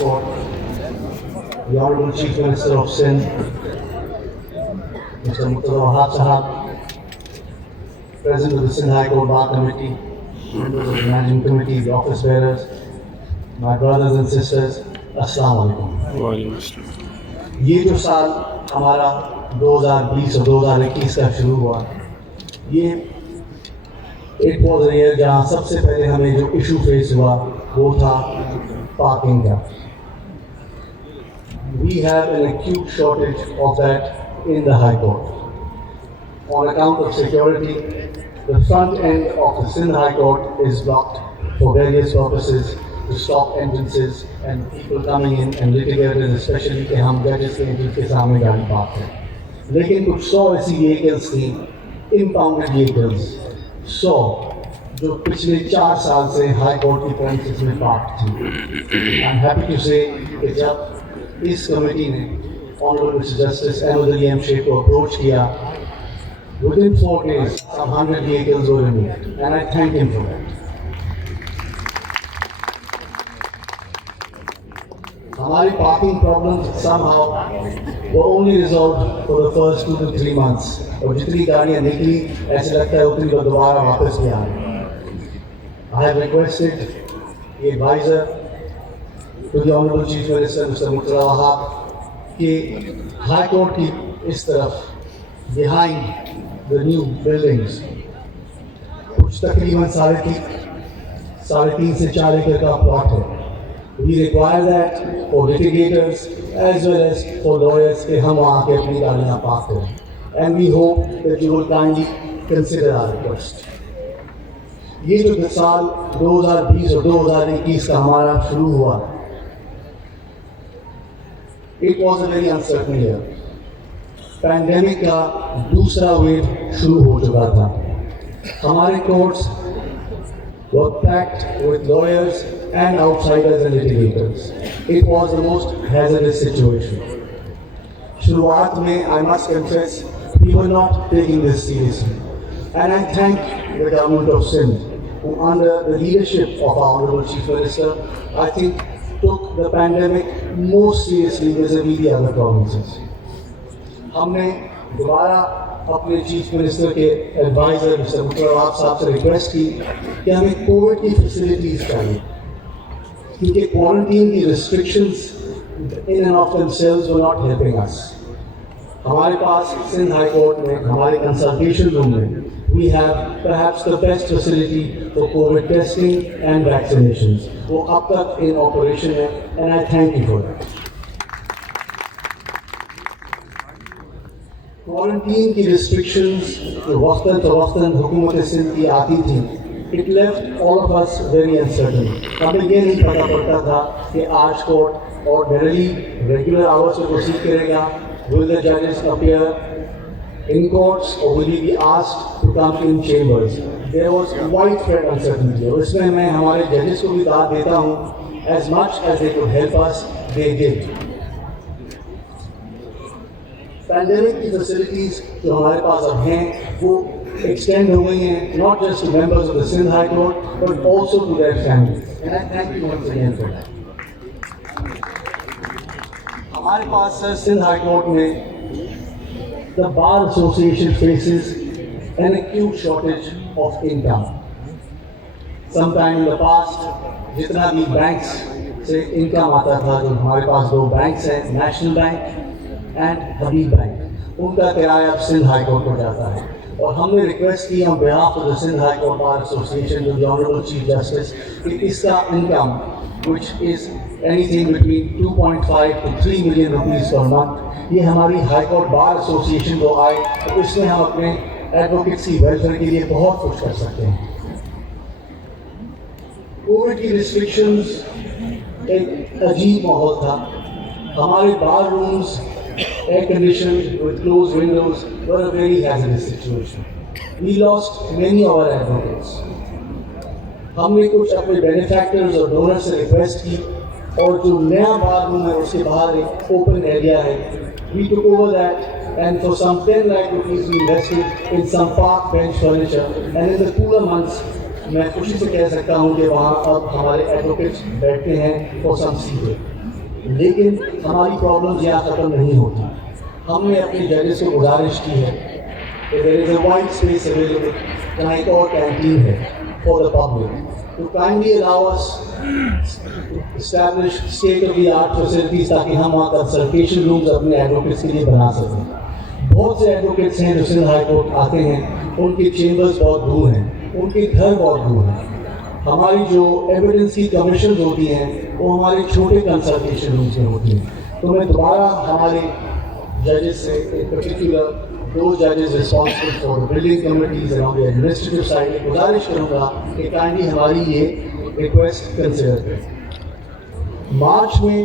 Court, the Honorable Chief Minister of Sindh, Mr. Murtaza Wahab Sahab, President of the Sindh High Court Bar Committee, members of the Managing Committee, the office bearers, my brothers and sisters, Assalamu alaikum. ये जो साल हमारा 2020 और 2021 का शुरू हुआ, ये एक वॉज ईयर जहाँ सबसे पहले हमें जो इशू फेस हुआ वो था पार्किंग का. We have an acute shortage of that in the High Court. On account of security, the front end of the Sindh High Court is blocked for various purposes to stop entrances and people coming in and litigators, especially कि हम judges के entrance के सामने गाड़ी पार्क है. लेकिन कुछ 100 ऐसी vehicles थी, impounded vehicles, 100 जो पिछले 4 साल से हाई कोर्ट की प्रेमिसेस में पार्क थी. I'm happy to say कि जब इस कमेटी ने Honorable Mr. Justice Ahmed M. Sheikh को अप्रोच किया, within 4 days some 100 vehicles were removed and I thank him for that. हमारी parking problems somehow were only resolved for the first 2 to 3 months. और जितनी गाड़ियाँ निकली ऐसे लगता है उतनी बार दोबारा वापस भी आ रही. I have requested the advisor to the Honorable Chief Minister, Mr. Murtaza Wahab, कि High Court की इस तरफ behind the new buildings कुछ तकरीबन 3.5 से 4 एकड़ का प्लॉट है. We require that for litigators as well as for lawyers कि हम वहाँ के अपनी गाड़ियाँ पार्क करें. And we hope that you will kindly consider our request. ये जो साल 2020 और 2021 का हमारा शुरू हुआ, it was a very uncertain year. Pandemic का दूसरा वेव शुरू हो चुका था. हमारे courts were packed with lawyers and outsiders and litigators. It was the most hazardous situation. शुरुआत में, I must confess, we were not taking this seriously. And I thank the government of Sindh, who under the leadership of our Honorable Chief Minister, I think took the pandemic more seriously vis-a-vis the other provinces. हमने दोबारा अपने chief minister के adviser mister Murtaza Wahab साहब से रिक्वेस्ट की कि हमें कोविड की फैसिलिटीज़ चाहिए, क्योंकि क्वारंटीन की restrictions in end of themselves were not helping us. हमारे पास सिंध हाई कोर्ट में हमारे कंसल्टेशन रूम में we have perhaps the best facility for COVID testing and vaccinations. वो अब तक in operation है and I thank you for that. Quarantine की restrictions जो वक्तन हुकूमत सिंध की आती थी, it left all of us very uncertain. हमें ये नहीं पता पड़ता था कि आज कोर्ट ऑर्डिनरी रेगुलर आवर्स में प्रोसीड करेगा, विल द जजेस अपीयर इन कोर्ट्स और will be asked to come in chambers. There was widespread uncertainty और इसमें मैं हमारे जजेस को भी दाद देता हूँ. As much as they could help us, they did. Pandemic की फैसिलिटीज़ जो हमारे पास अब हैं वो एक्सटेंड हो गई हैं, not just to members of the Sindh high Court but also to their families. And I thank you once again for that. हमारे पास सर सिंध हाई कोर्ट में the bar association faces an acute shortage of income. Sometime in the past जितना भी banks से income आता था, जो हमारे पास 2 बैंक्स हैं, National Bank and Habib Bank, उनका किराया अब सिंध हाई कोर्ट को जाता है. और हमने रिक्वेस्ट की on behalf of the Sindh high court bar Association to the honourable chief justice कि इसका income which is anything between 2.5 to 3 million rupees per month, ये हमारी हाई कोर्ट बार एसोसिएशन को आए तो इसमें हम अपने एडवोकेट्स की वेलफेयर के लिए बहुत कुछ कर सकते हैं. कोविड की रिस्ट्रिक्शंस एक अजीब माहौल था. हमारे बार rooms air conditioned with closed windows were a very hazardous situation. We lost many of our advocates. हमने कुछ अपने बेनिफैक्टर्स और डोनर्स से रिक्वेस्ट की और जो नया बार रूम है उसके बाहर एक ओपन एरिया है. We took over that and for some 10 lakh rupees we invested in some park bench furniture and in the cooler months मैं खुशी से कह सकता हूँ कि वहाँ अब हमारे एडवोकेट्स बैठते हैं for some seating. लेकिन हमारी प्रॉब्लम्स यहाँ ख़त्म नहीं होती। हमने अपने जजेस को गुजारिश की है कि there is a wide space available, जहाँ एक और कैंटीन है for the public, to kindly allow us to establish state-of-the-art facilities ताकि हम वहाँ कंसल्टेशन रूम्स अपने एडवोकेट्स के लिए बना सकें। बहुत से एडवोकेट्स हैं जो सिंध हाई कोर्ट आते हैं, उनके चेंबर्स बहुत दूर हैं, उनके घर बहुत दूर हैं। हमारी जो एविडेंस की कमीशन होती हैं वो हमारे छोटे कंसल्टेशन रूम्स में होती हैं। तो मैं दोबारा हमारे जजेस से, इन particular those judges responsible for the building committees and on the administrative side, गुजारिश करूँगा कि काइंडली हमारी ये रिक्वेस्ट कंसिडर करें। मार्च में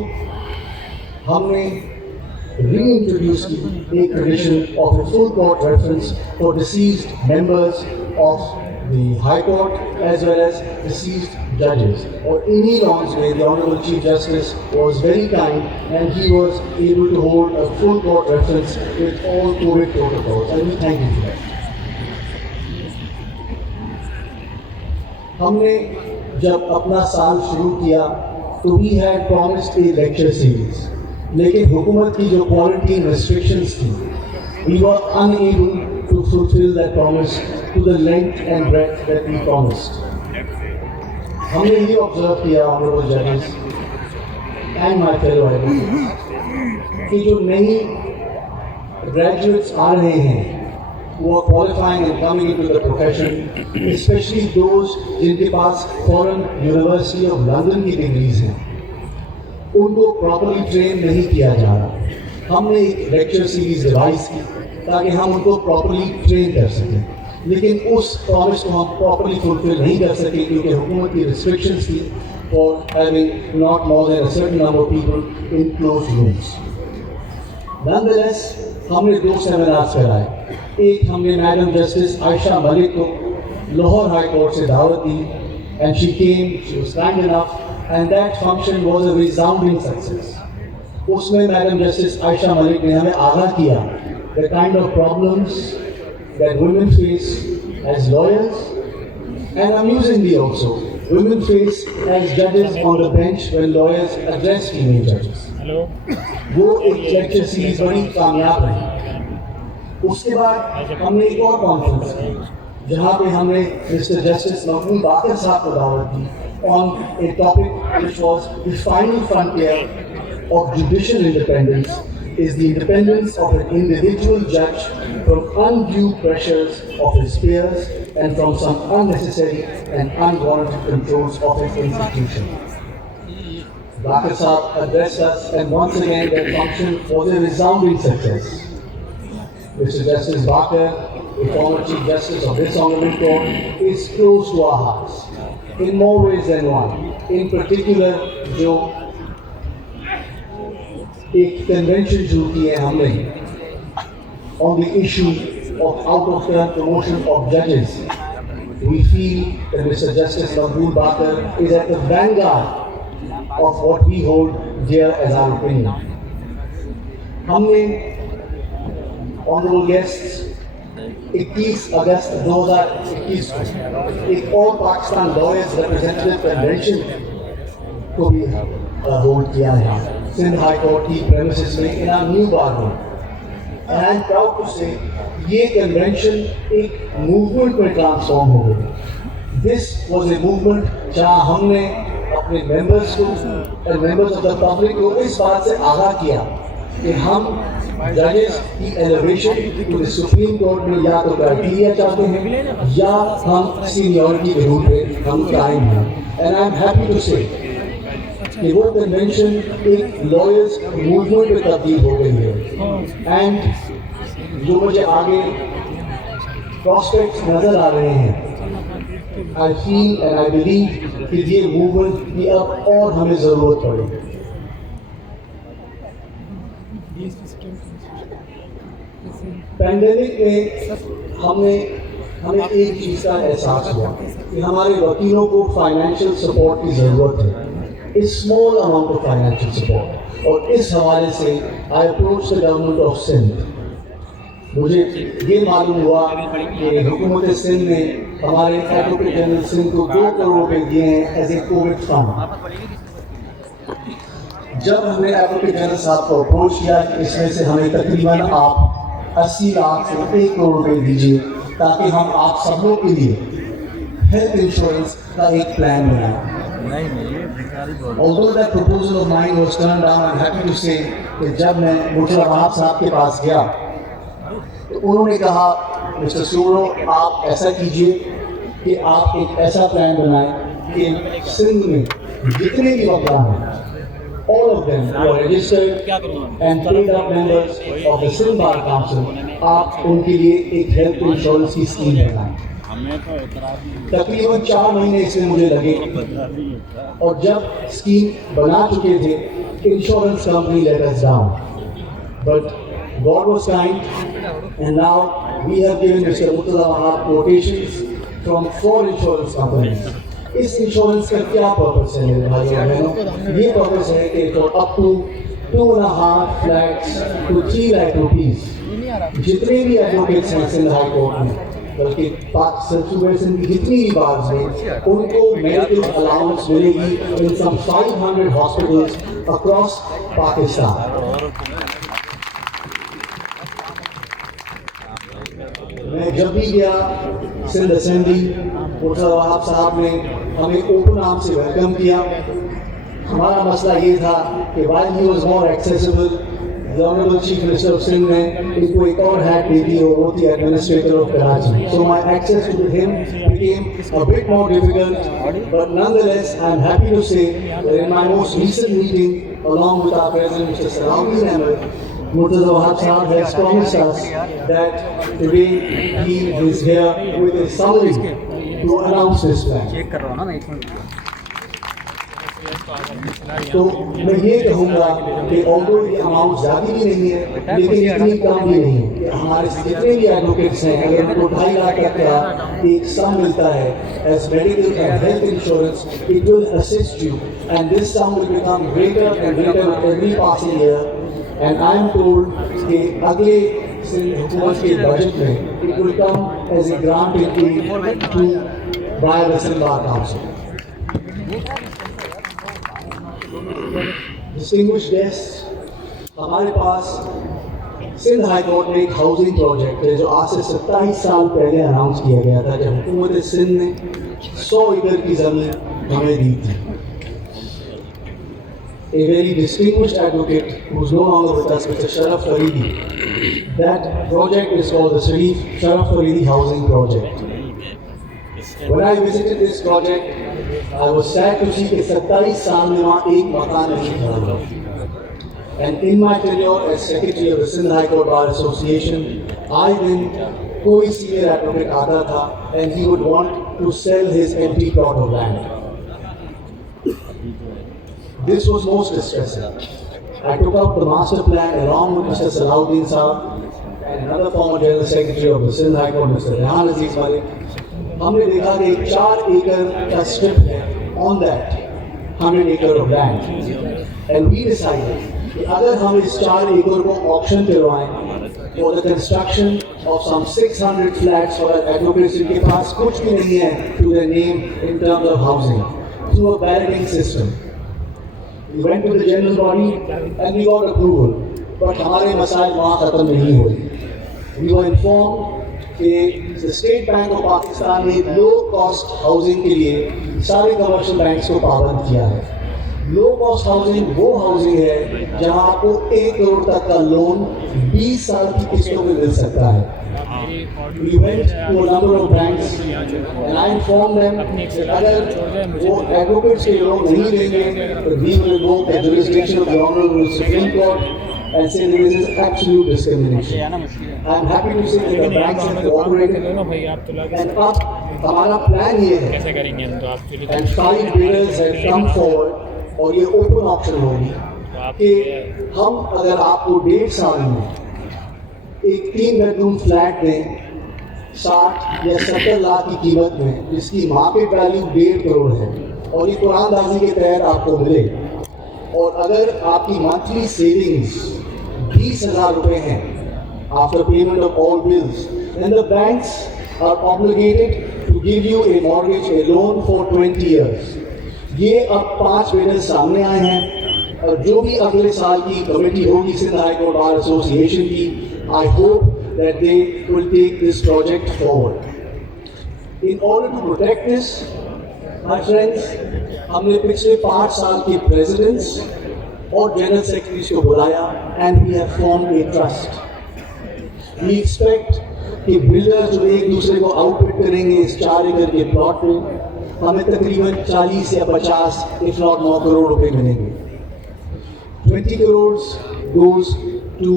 हमने reintroduce की एक tradition of a full court reference for deceased members of the High Court as well as deceased judges. और इन्हीं लॉन्स में the Honorable Chief Justice was very kind and he was able to hold a full court reference with all COVID protocols. And we thank you for that. हमने जब अपना साल शुरू किया तो we had promised a lecture series, लेकिन हुकूमत की जो क्वारंटीन restrictions थी, we were unable to fulfill that promise to the length and breadth that we promised. हमने ये ऑब्जर्व किया ऑनरेबल जजेस एंड माय फेलो एडवोकेट्स कि जो नई ग्रेजुएट्स आ रहे हैं वो qualifying and coming into the profession, specially those जिनके पास फॉरेन यूनिवर्सिटी ऑफ लंदन की डिग्रीज हैं, उनको प्रॉपर्ली ट्रेन नहीं किया जा रहा। हमने एक लेक्चर सीरीज डिवाइस की ताकि हम उनको प्रॉपर्ली ट्रेन कर सकें, लेकिन उस प्रॉमिस को हम प्रॉपर्ली फुलफिल नहीं कर सके क्योंकि हुकूमत की रिस्ट्रिक्शंस थी for having not more than a certain number of people in close rooms. Nonetheless हमने 2 सेमिनार्स कराए। एक हमने मैडम जस्टिस आयशा मलिक को लाहौर हाई कोर्ट से दावत दी and she came, she was kind enough and that function was a resounding success. उसमें madam justice Ayesha Malik ने हमें आगाह किया the kind of problems that women face as lawyers, and amusingly also, women face as judges on the bench when lawyers address female judges. वो एक lecture series बड़ी कामयाब रही। उसके बाद हमने एक और कॉन्फ्रेंस की जहाँ पे हमने मिस्टर जस्टिस मखदूम बाकर साहब को दावत दी on a topic which was the final frontier of judicial independence is the independence of an individual judge from undue pressures of his peers and from some unnecessary and unwarranted controls of his institution. Bakar Saab addressed us and once again that function was a resounding success. Mr. Justice Bakar, a former Chief Justice of this Honorable Court, is close to our hearts in more ways than one. In particular, जो एक कन्वेंशन शुरू की है हमने on the issue of out-of-turn promotion of judges. We feel that Mr. Justice Maqbool Bakar is at the vanguard of what we hold dear as our opinion. हमने honorable guests 21 अगस्त 2021 को एक और पाकिस्तान लॉयर्स रिप्रेजेंटेटिव कन्वेंशन को भी hold किया है Sindh high Court की premises में in our new bar room. And I am proud to say ये कन्वेंशन एक मूवमेंट में ट्रांसफॉर्म हो गई। दिस वाज ए मूवमेंट जहाँ हमने अपने मेंबर्स को और मेंबर्स ऑफ द पब्लिक को इस बात से आगाह किया कि हम जजेस की elevation to the Supreme Court में या तो क्राइटेरिया चाहते हैं या हम सीनियरिटी के रूप में हम कायम हैं। And I am happy to say कि वो कन्वेंशन एक लॉयर्स मूवमेंट में तब्दील हो गई है। एंड जो मुझे आगे प्रॉस्पेक्ट्स नज़र आ रहे हैं, I feel and I believe कि ये मूवमेंट की अब और हमें ज़रूरत पड़ेगी। पैंडेमिक में हमें एक चीज़ का एहसास हुआ कि हमारे वकीलों को फाइनेंशियल सपोर्ट की ज़रूरत है, a small amount of financial support। और इस हवाले से I approach the government of Sindh. मुझे ये मालूम हुआ कि हुकूमत सिंध ने हमारे एडवोकेट जनरल सिंध को 2 करोड़ रुपए दिए हैं एज ए कोविड फंड। जब हमने एडवोकेट जनरल साहब को अप्रोच किया कि इसमें से हमें तकरीबन आप 80 लाख से 1 करोड़ रुपए दीजिए ताकि हम आप सब लोग के लिए हेल्थ इंश्योरेंस का एक प्लान बनाएं। Although that proposal of mine was turned down, I'm happy to say कि जब मैं मुर्तज़ा वहाब साहब के पास गया तो उन्होंने कहा मिस्टर सूरो आप ऐसा कीजिए कि आप एक ऐसा प्लान बनाएं कि सिंध में जितने भी वकील हैं all of them who are registered and paid up members of the Sindh Bar Council, आप उनके लिए एक हेल्थ इंश्योरेंस की स्कीम बनाएं। तकरीबन 4 महीने इसमें मुझे लगे और जब स्कीम बना चुके थे insurance company let us down, but God was kind and now we have given Mr. Murtaza Wahab quotations from 4 insurance companies. इस इंश्योरेंस का क्या पर्पस है मेरे भाइयों और बहनों? ये पर्पस है कि up to 2.5 lakhs to 3 lakh rupees जितने भी एडवोकेट्स हैं सिंध हाई कोर्ट में बल्कि सूबे सिंध की जितनी भी बार्स हैं उनको मेडिकल अलाउंस मिलेगी इन सम 500 हॉस्पिटल्स अक्रॉस पाकिस्तान। मैं जब भी गया सिंध असेंबली मुर्तज़ा वहाब साहब ने हमें ओपन आर्म से वेलकम किया। हमारा मसला ये था कि while he was more accessible, the Honorable Chief Minister of Sindh ने इनको एक और हैट दे दी और वो थी Administrator of Karachi. So my access to him became a bit more difficult, but nonetheless I am happy to say that in my most recent meeting along with our President Mr. Salahuddin Ahmed, Murtaza Wahab Sahab has promised us that today he is here with a summary to announce this plan. तो मैं ये कहूँगा कि ऑल्दो ये अमाउंट ज़्यादा भी नहीं है लेकिन इतनी कम भी नहीं है कि हमारे जितने भी एडवोकेट्स हैं अगर उनको 2.5 लाख तक का एक सम मिलता है as medical and health insurance it will assist you and this sum will become greater and greater with every passing year and I am told कि अगले हुकूमत के बजट में it will come as a grant to by the Sindh bar council. Distinguished guests, हमारे पास Sindh high Court में एक housing project है जो आज से 27 साल पहले अनाउंस किया गया था जब हुकूमत सिंध ने 100 एकड़ की ज़मीन हमें दी थी। A very distinguished advocate who is no longer with us, Mr. Sharaf Faridi. That project is called the Sharaf Faridi Housing Project. When I visited this project, I was sad to see कि 27 साल में वहाँ एक मकान नहीं खड़ा हुआ। And in my tenure as Secretary of the Sindh High Court Bar Association, I then कोई senior advocate आता था and he would want to sell his empty plot of land. This was most distressing. I took up the master plan along with Mr. Salahuddin Saab and another former General Secretary of the Sindh High Court, Mr. Rehan Aziz Malik. हमने देखा कि 4 एकड़ का स्ट्रिप है on that 100 एकड़ of land and we decided कि अगर हम इस 4 एकड़ को ऑक्शन करवाएं for the construction of some 600 flats for advocates जिनके पास कुछ भी नहीं है to their name in terms of housing through a barricading system. We went to the general body and we got approval but हमारे मसाइल वहाँ ख़त्म नहीं हुए। वी वर इन्फॉर्म्ड कि स्टेट बैंक ऑफ पाकिस्तान ने लो कॉस्ट हाउसिंग के लिए सारे कमर्शियल बैंक्स को पाबंद किया है। लो कॉस्ट हाउसिंग वो हाउसिंग है जहां आपको 1 करोड़ तक का लोन 20 साल की किस्तों में मिल सकता है। We went to a number of banks and I informed them that अगर वो एडवोकेट्स के लोन नहीं देंगे तो we will invoke the jurisdiction of the Honorable Supreme Court and say there is absolute discrimination. I am happy to say that the banks have cooperated and अब हमारा प्लान ये है and 5 bidders have come forward और ये open option होगी कि हम अगर आपको 1.5 साल में एक 3 बेडरूम फ्लैट दें 60 या 70 लाख की कीमत में जिसकी मार्केट वैल्यू 1.5 करोड़ है और ये कुरानदाजी के तहत आपको मिले और अगर आपकी मंथली सेविंग्स 20,000 रुपए हैं after payment of all bills, then the banks are obligated to give you a mortgage, a loan for 20 years. ये अब 5 बिडर्स सामने आए हैं और जो भी अगले साल की कमेटी होगी Sindh high court bar association की, I hope that they will take this project forward. In order to protect this, my friends, हमने पिछले 5 साल के प्रेसिडेंट्स और जनरल सेक्रेटरीज को बुलाया and we have formed a trust. We expect कि बिल्डर जो एक दूसरे को आउटफिट करेंगे इस 4 एकड़ के प्लॉट में, हमें तकरीबन 40 या 50 इफ नॉट 9 करोड़ रुपए मिलेंगे। 20 crores goes to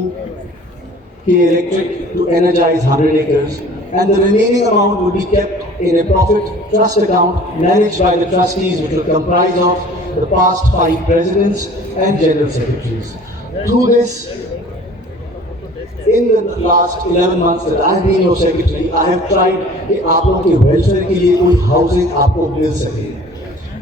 K Electric to energize 100 acres, and the remaining amount will be kept in a profit trust account managed by the trustees, which will comprise of the past 5 presidents and general secretaries. Through this, in the last 11 months that I have been your secretary, I have tried कि आप लोगों के welfare के लिए कोई housing आपको मिल सके,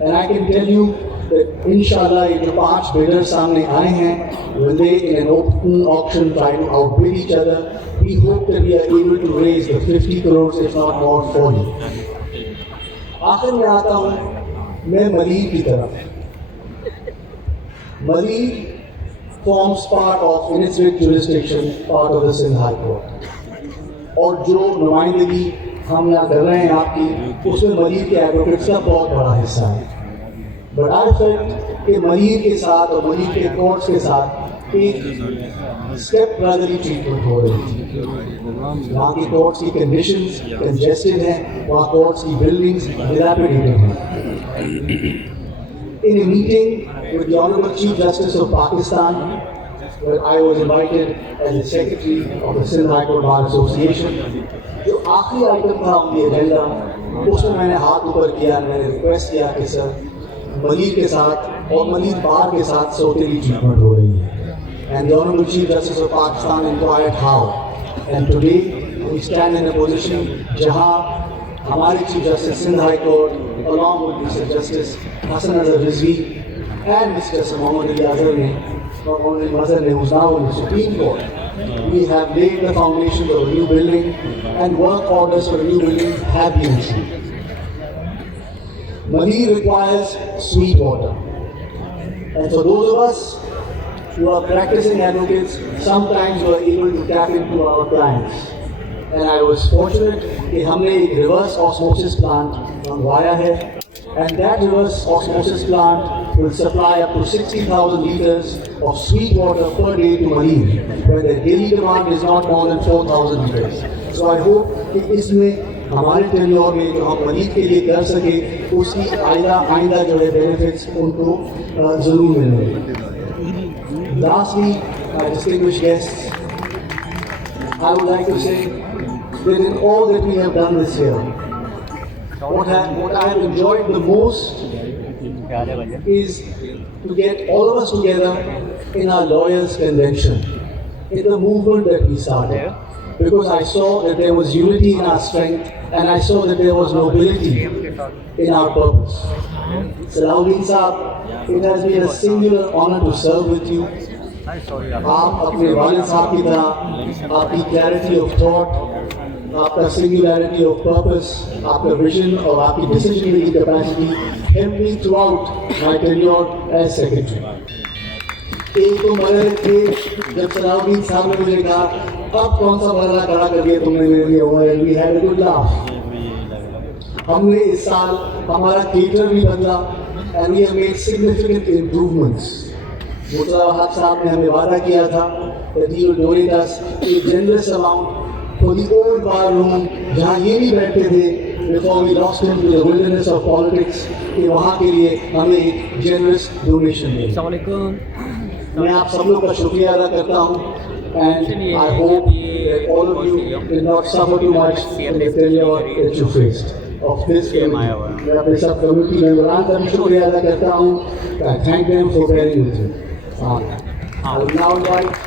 and I can tell you that inshallah ये जो 5 bidders सामने आए हैं, when they in an open auction try to outbid each other, we hope that we are able to raise the 50 crores if not more for you. आखिर में आता हूँ मैं मलीर की तरफ। Malir forms part of in its jurisdiction part of the Sindh High Court, और जो नुमाइंदगी हम यहाँ कर रहे हैं आपकी, उसमें मलीर के एडवोकेट्स का बहुत बड़ा हिस्सा है। बट आई फेल्ट कि मलीर के साथ और मलीर के कोर्ट्स के साथ एक स्टेप ब्रदरली ट्रीटमेंट हो रही थी। वहाँ की कोर्ट्स की कंडीशंस कंजेस्टेड हैं, वहाँ कोर्ट्स की बिल्डिंग्स डिलैपिडेटेड हैं। In a meeting with the Honorable Chief Justice of Pakistan, where I was invited as the Secretary of the Sindh High Court Bar Association, जो आखिरी आइटम था उनकी एजेंडा, उसमें मैंने हाथ ऊपर किया, मैंने रिक्वेस्ट किया कि सर मलीर के साथ और मलीर बार के साथ सौतेली ट्रीटमेंट हो रही है। And the Honorable Chief Justice of Pakistan inquired how, and today we stand in a position जहाँ हमारे Chief Justice Sindh High Court, along with Mr. Justice Hassan Azhar Rizvi and Mr. Justice Mohammad Ali Azhar ne, who's now in the Supreme Court, we have laid the foundations of a new building, and work orders for a new building have been issued. Mali requires sweet water, and for those of us who are practicing advocates, sometimes we are able to tap into our clients. And I was fortunate कि हमने एक reverse osmosis plant मंगवाया है, and that reverse osmosis plant will supply up to 60,000 liters of sweet water per day to Mali, where the daily demand is not more than 4,000 liters. So I hope कि इसमें हमारे टेन्योर में जो हम मरीज के लिए कर सके, उसकी आइंदा जो है benefits उनको ज़रूर मिलेंगे। Lastly, my distinguished guests, I would like to say that in all that we have done this year, what I have enjoyed the most is to get all of us together in our lawyers' convention, in the movement that we started, because I saw that there was unity in our strength, and I saw that there was nobility in our purpose. Salahuddin Saab, it has been a singular honor to serve with you. आप अपने वालिद साहब की तरह आपकी clarity of thought, आपका singularity of purpose, आपका vision और आपकी decision making capacity help me throughout my tenure as secretary. एक तो मरहले थे जब सलाहुद्दीन साहब ने मुझे कहा अब कौन सा मरहला खड़ा कर दिया तुमने मेरे लिए, हुआ we had a good laugh. हमने इस साल हमारा थिएटर भी बदला, and we have made significant improvements. Murtaza Wahab साहब ने हमें वादा किया था that he will donate us a generous amount for the old bar room, जहाँ ये भी बैठते थे before we lost him to the wilderness of politics, कि वहाँ के लिए हमें एक generous donation दें। मैं आप सब लोग का शुक्रिया अदा करता हूँ, and I hope that all of you did not suffer too much in the failure that you faced of this committee। मैं अपने सब कम्युनिटी मेंबरान का भी शुक्रिया अदा करता हूँ। I thank them for bearing with me। I will now invite